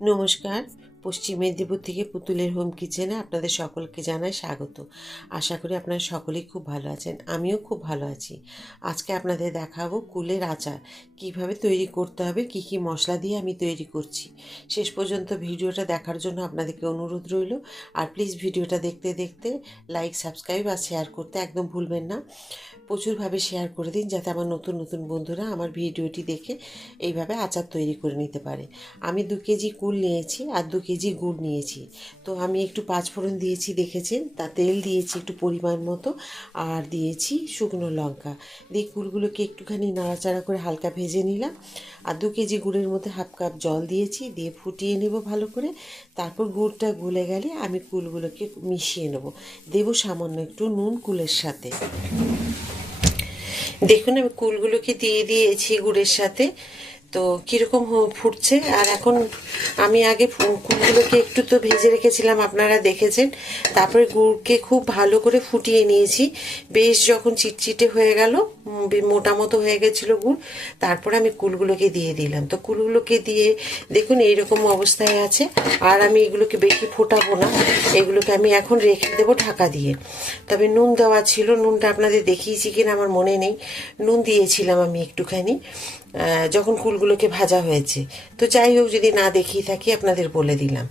নমস্কার। পশ্চিম মেদিনীপুর থেকে পুতুলের হোম কিচেনে আপনাদের সকলকে জানাই স্বাগত। আশা করি আপনারা সকলেই খুব ভালো আছেন, আমিও খুব ভালো আছি। আজকে আপনাদের দেখাবো কুলের আচার, কীভাবে তৈরি করতে হবে, কি কি মশলা দিয়ে আমি তৈরি করছি। শেষ পর্যন্ত ভিডিওটা দেখার জন্য আপনাদেরকে অনুরোধ রইল, আর প্লিজ ভিডিওটা দেখতে দেখতে লাইক, সাবস্ক্রাইব আর শেয়ার করতে একদম ভুলবেন না। প্রচুরভাবে শেয়ার করে দিন যাতে আমার নতুন নতুন বন্ধুরা আমার ভিডিওটি দেখে এইভাবে আচার তৈরি করে নিতে পারে। আমি দু কেজি কুল নিয়েছি, আর দু কেজি গুড় নিয়েছি। তো আমি একটু পাঁচফোড়ন দিয়েছি দেখেছেন, তা তেল দিয়েছি একটু পরিমাণ মতো, আর দিয়েছি শুকনো লঙ্কা। দিয়ে কুলগুলোকে একটুখানি নাড়াচাড়া করে হালকা ভেজে নিলাম। আর দু কেজি গুড়ের মধ্যে হাফ কাপ জল দিয়েছি, দিয়ে ফুটিয়ে নেব ভালো করে। তারপর গুড়টা গুলে গেলে আমি কুলগুলোকে মিশিয়ে নেব। দেবো সামান্য একটু নুন কুলের সাথে। দেখুন আমি কুলগুলোকে দিয়ে দিয়েছি গুড়ের সাথে। তো কীরকম ফুটছে? আর এখন আমি আগে কুলগুলোকে একটু তো ভেজে রেখেছিলাম, আপনারা দেখেছেন। তারপরে গুড়কে খুব ভালো করে ফুটিয়ে নিয়েছি। বেশ যখন চিটচিটে হয়ে গেল মোটা মতো হয়ে গেছিল গুড়। তারপরে আমি কুলগুলোকে দিয়ে দিলাম। তো কুলগুলোকে দিয়ে দেখুন এইরকম অবস্থায় আছে। আর আমি এগুলোকে বেশি ফোটাবো না। এগুলোকে আমি এখন রেখে দেবো ঢাকা দিয়ে। তবে নুন দেওয়া ছিল। নুনটা আপনাদের দেখিয়েছি কিনা আমার মনে নেই। নুন দিয়েছিলাম আমি একটুখানি যখন কুলগুলোকে ভাজা হয়েছে। তো যাই হোক, যদি না দেখিয়ে থাকি, আপনাদের বলে দিলাম।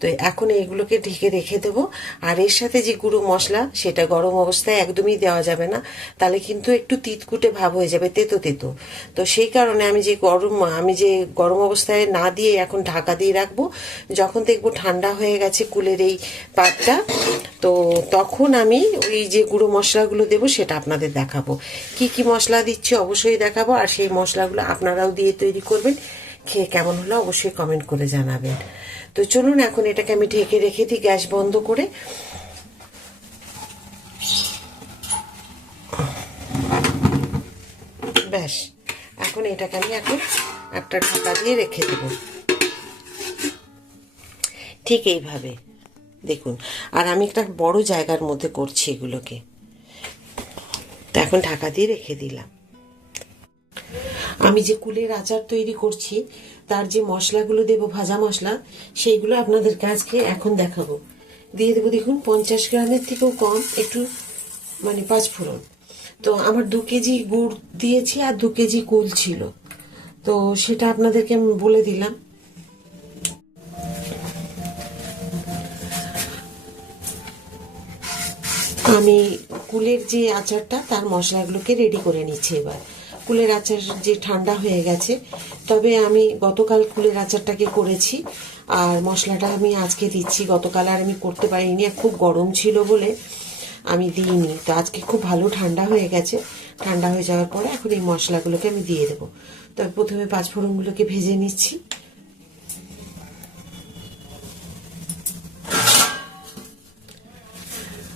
তো এখন এইগুলোকে ঢেকে রেখে দেবো। আর এর সাথে যে গুঁড়ো মশলা, সেটা গরম অবস্থায় একদমই দেওয়া যাবে না। তাহলে কিন্তু একটু তিতকুটে ভাব হয়ে যাবে, তেতো তেতো। তো সেই কারণে আমি যে গরম, আমি যে গরম অবস্থায় না দিয়ে এখন ঢাকা দিয়ে রাখব, যখন দেখব ঠান্ডা হয়ে গেছে কুলের এই পাতটা, তো তখন আমি ওই যে গুঁড়ো মশলাগুলো দেবো সেটা আপনাদের দেখাবো। কি কি মশলা দিচ্ছি অবশ্যই দেখাবো, আর সেই মশলাগুলো আপনারাও দিয়ে তৈরি করবেন। খেয়ে কেমন হলো অবশ্যই কমেন্ট করে জানাবেন। তো চলুন, এখন এটাকে আমি ঢেকে রেখে দিই গ্যাস বন্ধ করে। ব্যাস, এখন এটাকে আমি এখন একটা ঢাকা দিয়ে রেখে দেব। ঠিক এইভাবে, দেখুন। আর আমি একটা বড় জায়গার মধ্যে করছি এগুলোকে। তো এখন ঢাকা দিয়ে রেখে দিলাম। আমি যে কুলের আচার তৈরি করছি, তার যে মশলাগুলো দেবো, ভাজা মশলা, সেইগুলো আপনাদেরকে আজকে এখন দেখাবো। দিয়ে দেবো, দেখুন, পঞ্চাশ গ্রামের থেকেও কম, একটু মানে পাঁচ ফোড়ন। তো আমার দু কেজি গুড় দিয়েছি আর দু কেজি কুল ছিল। তো সেটা আপনাদেরকে আমি বলে দিলাম। আমি কুলের যে আচারটা, তার মশলাগুলোকে রেডি করে নিচ্ছি এবার। কুলের আচার যে ঠান্ডা হয়ে গেছে, তবে আমি গতকাল কুলের আচারটাকে করেছি, আর মশলাটা আমি আজকে দিচ্ছি। গতকাল আর আমি করতে পারিনি খুব গরম ছিল বলে। আমি দিইনি। তো আজকে খুব ভালো ঠান্ডা হয়ে গেছে। ঠান্ডা হয়ে যাওয়ার পরে এখন এই মশলাগুলোকে আমি দিয়ে দেবো। তবে প্রথমে পাঁচফোড়নগুলোকে ভেজে নিচ্ছি।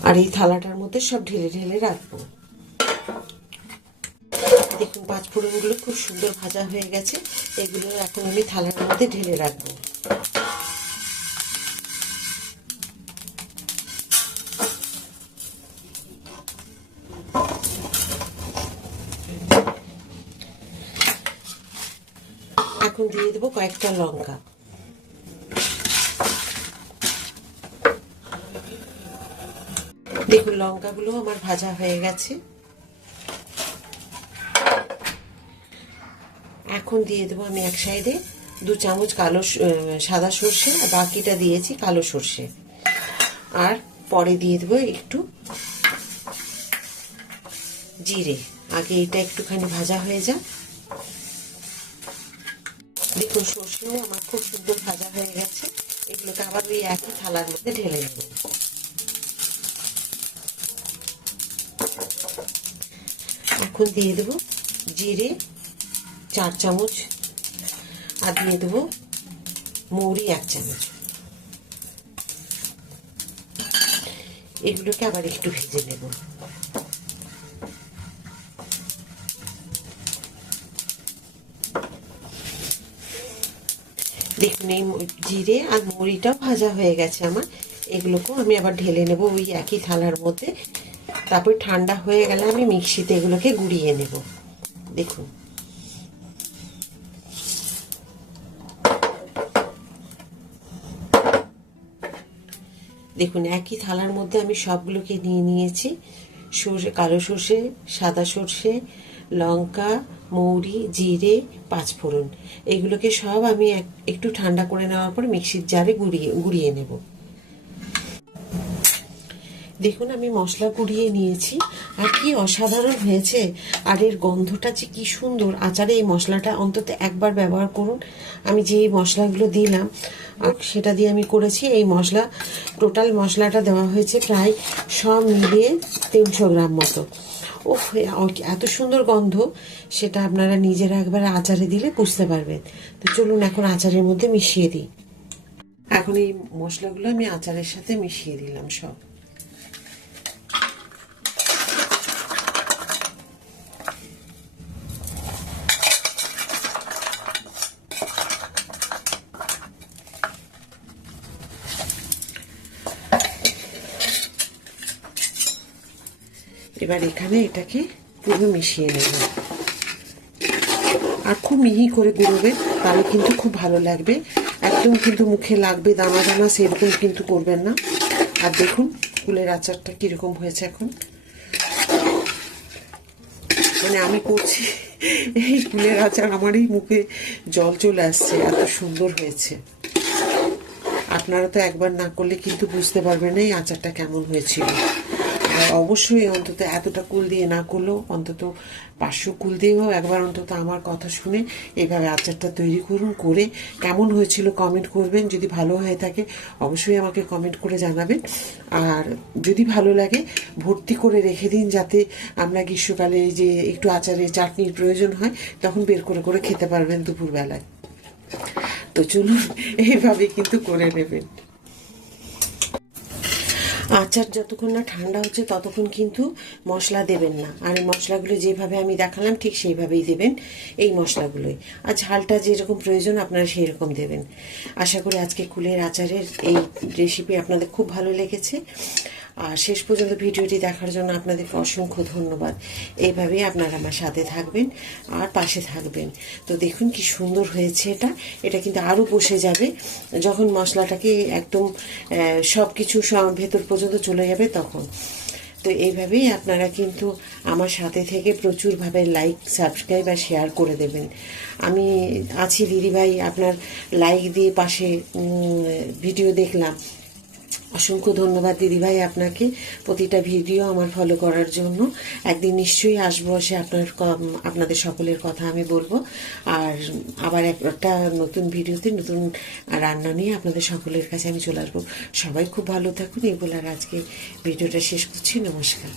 আর এই থালাটার মধ্যে সব ঢেলে ঢেলে রাখব। দেখুন, পাঁচ ফোড়নগুলো খুব সুন্দর ভাজা হয়ে গেছে। এগুলো এখন আমি থালার মধ্যে ঢেলে রাখব। এখন দিয়ে দেবো কয়েকটা লঙ্কা। দেখুন, লঙ্কাগুলো আমার ভাজা হয়ে গেছে। এখন দিয়ে দেবো আমি এক সাইডে দু চামচ কালো সাদা সর্ষে, আর বাকিটা দিয়েছি কালো সর্ষে। আর পরে দিয়ে দেবো একটু জিরে। আগে এটা একটুখানি ভাজা হয়ে যাক। দেখুন সর্ষেও আমার খুব সুন্দর ভাজা হয়ে গেছে। এগুলোকে আবার ওই একই থালার মধ্যে ঢেলে নেব। এখন দিয়ে দেবো জিরে, চার চামচ, আর দিয়ে দেবো মৌরি এক চামচ। এগুলোকে আবার একটু ভেজে নেব। দেখুন এই জিরে আর মুড়িটাও ভাজা হয়ে গেছে আমার। এগুলোকেও আমি আবার ঢেলে নেব ওই একই থালার মধ্যে। তারপর ঠান্ডা হয়ে গেলে আমি মিক্সিতে এগুলোকে গুঁড়িয়ে নেব। দেখুন। দেখুন, একই থালার মধ্যে আমি সবগুলোকে নিয়ে নিয়েছি। সর্ষে কালো সর্ষে, সাদা সর্ষে, লঙ্কা মৌরি, জিরে, পাঁচফোড়ন। এগুলোকে সব আমি এক- একটু ঠান্ডা করে নেওয়ার পর মিক্সির জারে গুঁড়িয়ে গুঁড়িয়ে নেব। দেখুন, আমি মশলা গুঁড়িয়ে নিয়েছি। আর কি অসাধারণ হয়েছে। আর এর গন্ধটা যে কি সুন্দর। আচারে এই মশলাটা অন্তত একবার ব্যবহার করুন। আমি যে এই মশলাগুলো দিলাম সেটা দিয়ে আমি করেছি। এই মশলা, টোটাল মশলাটা দেওয়া হয়েছে প্রায় সব মিলিয়ে তিনশো গ্রাম মতো। ওহ এত সুন্দর গন্ধ, সেটা আপনারা নিজেরা একবার আচারে দিলে বুঝতে পারবেন। তো চলুন এখন আচারের মধ্যে মিশিয়ে দিই। এখন এই মশলাগুলো আমি আচারের সাথে মিশিয়ে দিলাম সব। এবার এখানে এটাকে পুরো মিশিয়ে নেব। আর খুব মিহি করে গুঁড়োবে, তাহলে কিন্তু খুব ভালো লাগবে। একদম কিন্তু মুখে লাগবে দানা দানা, সেরকম কিন্তু করবেন না। আর দেখুন কুলের আচারটা কীরকম হয়েছে এখন। মানে আমি করছি, এই কুলের আচার আমারই মুখে জল চলে আসছে, এত সুন্দর হয়েছে। আপনারা তো একবার না করলে কিন্তু বুঝতে পারবেন না এই আচারটা কেমন হয়েছিল। অবশ্যই অন্তত এতটা কুল দিয়ে না করলেও অন্তত পাঁচশো কুল দিয়েও একবার অন্তত আমার কথা শুনে এইভাবে আচারটা তৈরি করুন, করে কেমন হয়েছিল কমেন্ট করবেন। যদি ভালো হয়ে থাকে, অবশ্যই আমাকে কমেন্ট করে জানাবেন। আর যদি ভালো লাগে, ভর্তি করে রেখে দিন যাতে আমরা গ্রীষ্মকালে যে একটু আচারে চাটনির প্রয়োজন হয়, তখন বের করে করে খেতে পারবেন দুপুরবেলায়। তো চলুন এইভাবে কিন্তু করে নেবেন। আচার যতক্ষণ না ঠান্ডা হচ্ছে, ততক্ষণ কিন্তু মশলা দেবেন না। আর এই মশলাগুলো যেভাবে আমি দেখালাম, ঠিক সেইভাবেই দেবেন এই মশলাগুলোই। আর ঝালটা যেরকম প্রয়োজন, আপনারা সেই রকম দেবেন। আশা করি আজকে কুলের আচারের এই রেসিপি আপনাদের খুব ভালো লেগেছে। আর শেষ পর্যন্ত ভিডিওটি দেখার জন্য আপনাদেরকে অসংখ্য ধন্যবাদ। এইভাবেই আপনারা আমার সাথে থাকবেন আর পাশে থাকবেন। তো দেখুন কি সুন্দর হয়েছে এটা। এটা কিন্তু আরও বসে যাবে। যখন মশলাটাকে একদম সব কিছু ভেতর পর্যন্ত চলে যাবে তখন। তো এইভাবেই আপনারা কিন্তু আমার সাথে থেকে প্রচুরভাবে লাইক সাবস্ক্রাইব আর শেয়ার করে দেবেন। আমি আছি দিদিভাই, আপনার লাইক দিয়ে পাশে ভিডিও দেখলাম। অসংখ্য ধন্যবাদ দিদিভাই আপনাকে প্রতিটা ভিডিও আমার ফলো করার জন্য। একদিন নিশ্চয়ই আসব সে আপনার আপনাদের সকলের কথা আমি বলব। আর আবার একটা নতুন ভিডিওতে নতুন রান্না নিয়ে আপনাদের সকলের কাছে আমি চলে আসব। সবাই খুব ভালো থাকুন, এই বলে আর আজকে ভিডিওটা শেষ করছি। নমস্কার।